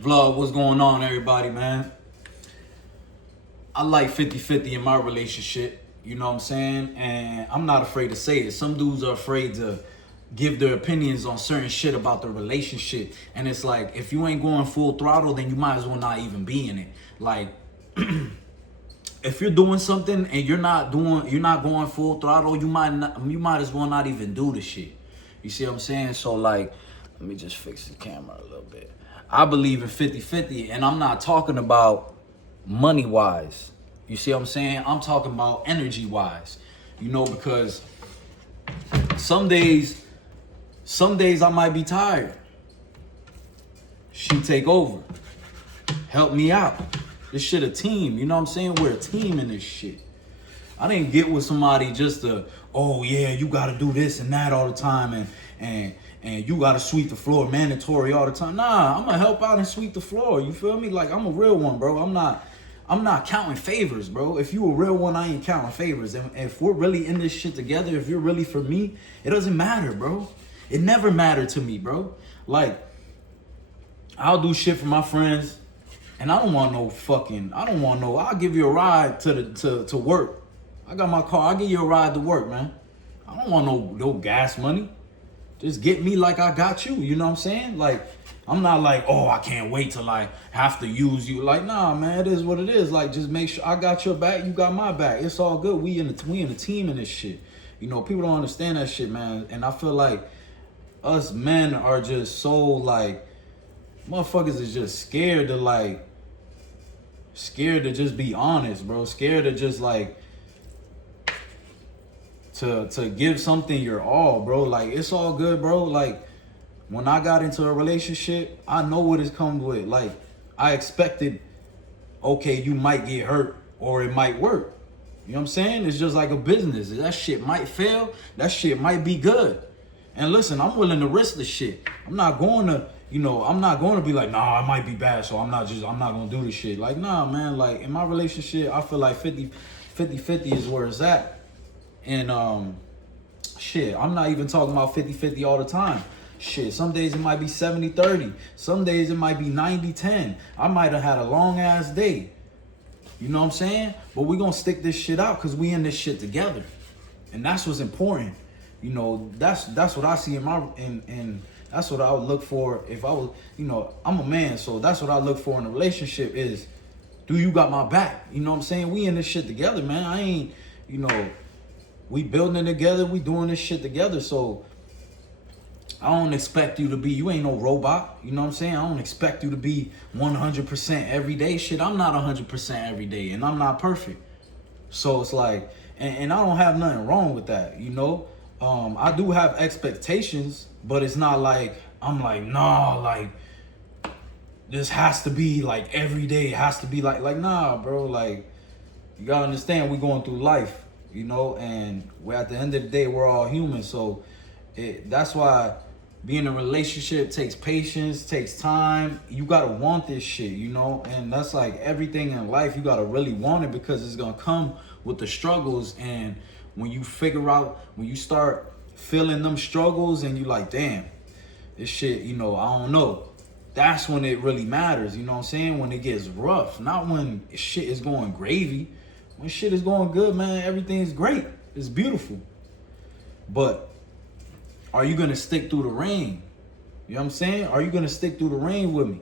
Vlog, what's going on, everybody, man? I like 50-50 in my relationship, you know what I'm saying? And I'm not afraid to say it. Some dudes are afraid to give their opinions on certain shit about the relationship. And it's like, if you ain't going full throttle, then you might as well not even be in it. Like, if you're doing something and you're not going full throttle, you might as well not even do the shit. You see what I'm saying? So like, let me just fix the camera a little bit. I believe in 50-50, and I'm not talking about money wise. You see what I'm saying? I'm talking about energy wise. You know, because some days I might be tired. She take over. Help me out. This shit a team, you know what I'm saying? We're a team in this shit. I didn't get with somebody just to, oh yeah, you gotta do this and that all the time and you gotta sweep the floor mandatory all the time. Nah, I'm gonna help out and sweep the floor. You feel me? Like, I'm a real one, bro. I'm not counting favors, bro. If you a real one, I ain't counting favors. And if we're really in this shit together, if you're really for me, it doesn't matter, bro. It never mattered to me, bro. Like, I'll do shit for my friends. And I'll give you a ride to work. I got my car, I'll give you a ride to work, man. I don't want no gas money. Just get me like I got you, you know what I'm saying? Like, I'm not like, oh, I can't wait to like have to use you. Like, nah, man, it is what it is. Like, just make sure I got your back, you got my back. It's all good. We in a team in this shit. You know, people don't understand that shit, man. And I feel like us men are just so like, motherfuckers is just scared to just be honest, bro. Scared to just like to give something your all, bro. Like, it's all good, bro. Like, when I got into a relationship, I know what it comes with. Like, I expected, okay, you might get hurt or it might work. You know what I'm saying? It's just like a business. That shit might fail. That shit might be good. And listen, I'm willing to risk the shit. I'm not going to be like, nah, it might be bad, so I'm not going to do this shit. Like, nah, man, like, in my relationship, I feel like 50-50 is where it's at. And, shit, I'm not even talking about 50-50 all the time. Shit, some days it might be 70-30. Some days it might be 90-10. I might have had a long-ass day. You know what I'm saying? But we going to stick this shit out because we in this shit together. And that's what's important. You know, that's what I see in that's what I would look for if I was, you know, I'm a man, so that's what I look for in a relationship is, do you got my back? You know what I'm saying? We in this shit together, man. I ain't, you know, we building it together, we doing this shit together, so I don't expect you ain't no robot, you know what I'm saying? I don't expect you to be 100% every day. Shit, I'm not 100% every day, and I'm not perfect. So it's like, and I don't have nothing wrong with that, you know? I do have expectations, but it's not like I'm like, nah, like this has to be like every day. It has to be like nah, bro. Like, you gotta understand, we going through life, you know, and we're at the end of the day, we're all human. So that's why being in a relationship takes patience, takes time. You gotta want this shit, you know, and that's like everything in life. You gotta really want it because it's gonna come with the struggles. And when you start feeling them struggles and you like, damn, this shit, you know, I don't know. That's when it really matters, you know what I'm saying? When it gets rough, not when shit is going gravy. When shit is going good, man, everything's great. It's beautiful. But are you gonna stick through the rain? You know what I'm saying? Are you gonna stick through the rain with me?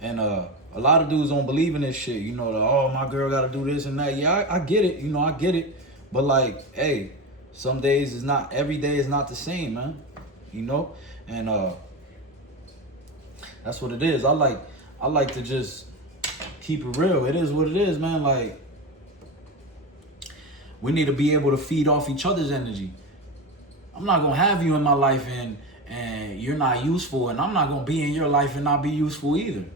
And a lot of dudes don't believe in this shit. You know, oh, my girl gotta do this and that. Yeah, I get it. You know, I get it. But like, hey, some days is not, every day is not the same, man. You know? And that's what it is. I like to just keep it real. It is what it is, man. Like, we need to be able to feed off each other's energy. I'm not gonna have you in my life and you're not useful, and I'm not gonna be in your life and not be useful either.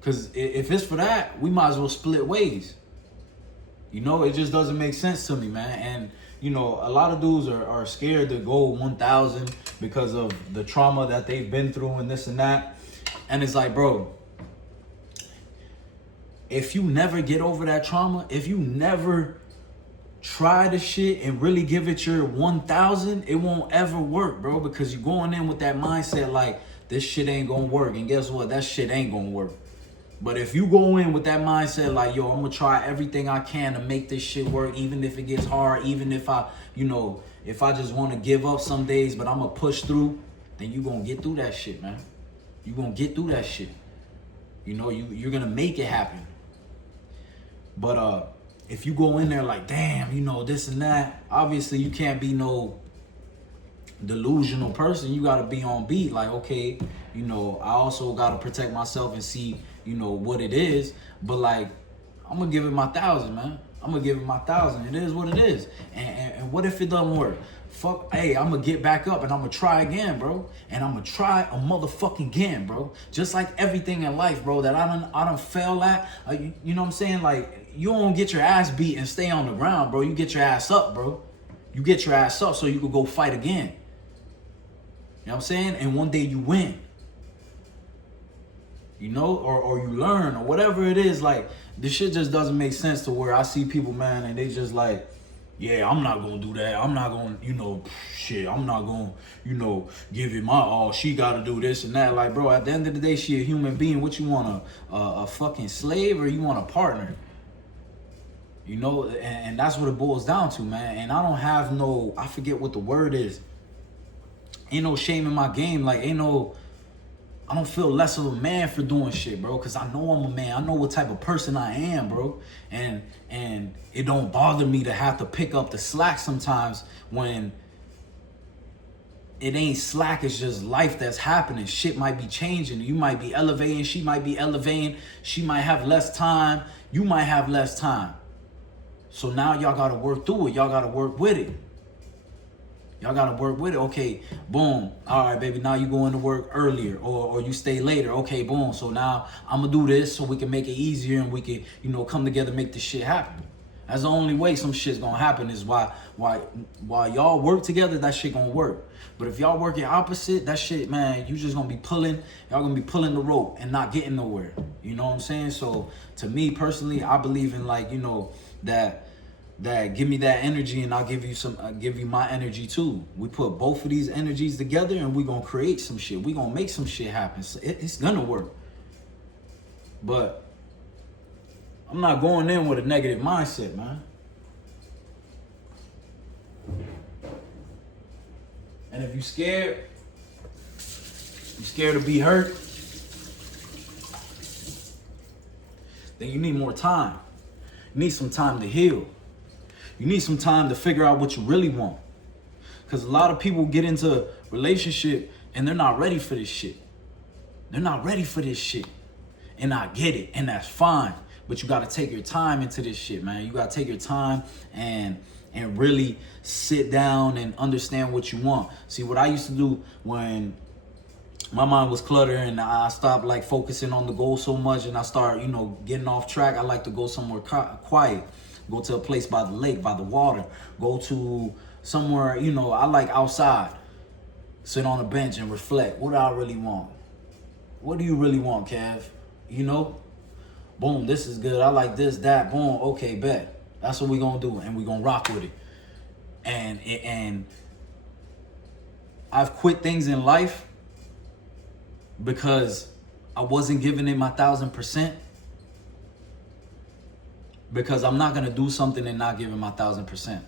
Cause if it's for that, we might as well split ways. You know, it just doesn't make sense to me, man. And you know, a lot of dudes are scared to go 1,000 because of the trauma that they've been through and this and that. And it's like, bro, if you never get over that trauma, if you never try the shit and really give it your 1,000, it won't ever work, bro, because you're going in with that mindset like, this shit ain't gonna work. And guess what? That shit ain't gonna work. But if you go in with that mindset, like, yo, I'm gonna try everything I can to make this shit work, even if it gets hard, even if I, if I just want to give up some days, but I'm gonna push through, then you gonna get through that shit, man. You gonna get through that shit. You're gonna make it happen. But if you go in there like, damn, this and that, obviously you can't be no delusional person. You gotta be on beat. Like, okay, I also gotta protect myself and see, what it is. But like, I'm gonna give it my 1,000, man. I'm gonna give it my 1,000. It is what it is. And what if it doesn't work? Fuck, hey, I'm gonna get back up and I'm gonna try again, bro. And I'm gonna try a motherfucking again, bro. Just like everything in life, bro, that I done fail at. You know what I'm saying? Like, you don't get your ass beat and stay on the ground, bro. You get your ass up, bro. You get your ass up so you can go fight again. You know what I'm saying? And one day you win. Or you learn, or whatever it is. Like, this shit just doesn't make sense to where I see people, man, and they just like, yeah, I'm not gonna do that. I'm not gonna, I'm not gonna, give it my all. She gotta do this and that. Like, bro, at the end of the day, she a human being. What you want, a fucking slave, or you want a partner? And that's what it boils down to, man. And I don't have I forget what the word is. Ain't no shame in my game. Like, I don't feel less of a man for doing shit, bro, because I know I'm a man. I know what type of person I am, bro. And it don't bother me to have to pick up the slack sometimes when it ain't slack. It's just life that's happening. Shit might be changing. You might be elevating. She might be elevating. She might have less time. You might have less time. So now y'all got to work through it. Y'all got to work with it. Y'all got to work with it. Okay, boom. All right, baby, now you go into work earlier or you stay later. Okay, boom. So now I'm going to do this so we can make it easier and we can, come together and make this shit happen. That's the only way some shit's going to happen is while y'all work together, that shit going to work. But if y'all working opposite, that shit, man, you just going to be pulling. Y'all going to be pulling the rope and not getting nowhere. You know what I'm saying? So to me personally, I believe in like, that give me that energy and I'll give you my energy too. We put both of these energies together and we're gonna create some shit. We're gonna make some shit happen. So it's gonna work. But I'm not going in with a negative mindset, man. And if you're scared to be hurt, then you need more time. You need some time to heal. You need some time to figure out what you really want. Because a lot of people get into a relationship and they're not ready for this shit. They're not ready for this shit. And I get it. And that's fine. But you got to take your time into this shit, man. You got to take your time and really sit down and understand what you want. See, what I used to do when my mind was cluttered and I stopped like focusing on the goal so much and I start, getting off track, I like to go somewhere quiet. Go to a place by the lake, by the water. Go to somewhere, I like outside. Sit on a bench and reflect. What do I really want? What do you really want, Kev? Boom, this is good. I like this, that, boom. Okay, bet. That's what we're going to do. And we're going to rock with it. And I've quit things in life because I wasn't giving it my 1,000%. Because I'm not going to do something and not give it my 1,000%.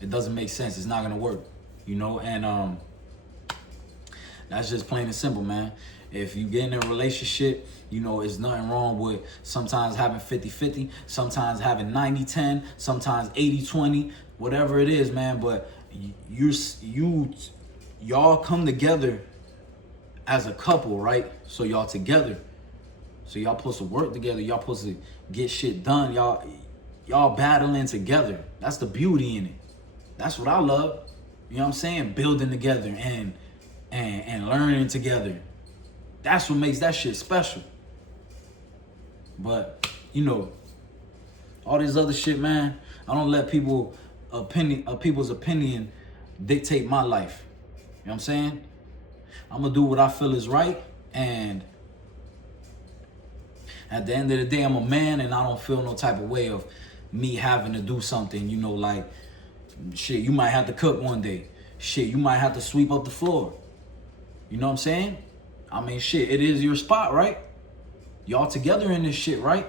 It doesn't make sense. It's not going to work, and that's just plain and simple, man. If you get in a relationship, there's nothing wrong with sometimes having 50-50, sometimes having 90-10, sometimes 80-20, whatever it is, man. But y'all come together as a couple, right? So y'all together. So y'all supposed to work together. Y'all supposed to get shit done. Y'all battling together. That's the beauty in it. That's what I love. You know what I'm saying? Building together and learning together. That's what makes that shit special. But, all this other shit, man, I don't let people's opinion dictate my life. You know what I'm saying? I'm going to do what I feel is right, and at the end of the day, I'm a man and I don't feel no type of way of me having to do something, like, shit, you might have to cook one day. Shit, you might have to sweep up the floor. You know what I'm saying? I mean, shit, it is your spot, right? Y'all together in this shit, right?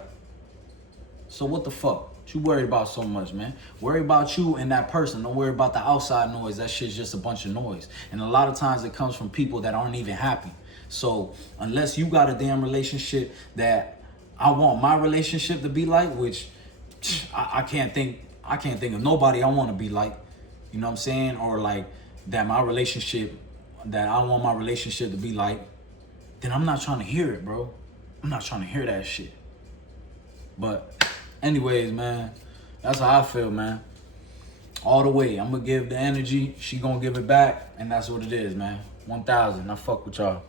So what the fuck? What you worried about so much, man? Worry about you and that person. Don't worry about the outside noise. That shit's just a bunch of noise. And a lot of times it comes from people that aren't even happy. So unless you got a damn relationship that I want my relationship to be like, which I can't think of nobody I want to be like, you know what I'm saying? Or like that I want my relationship to be like, then I'm not trying to hear it, bro. I'm not trying to hear that shit. But anyways, man, that's how I feel, man. All the way. I'm gonna give the energy, she gonna give it back, and that's what it is, man. 1,000. I fuck with y'all.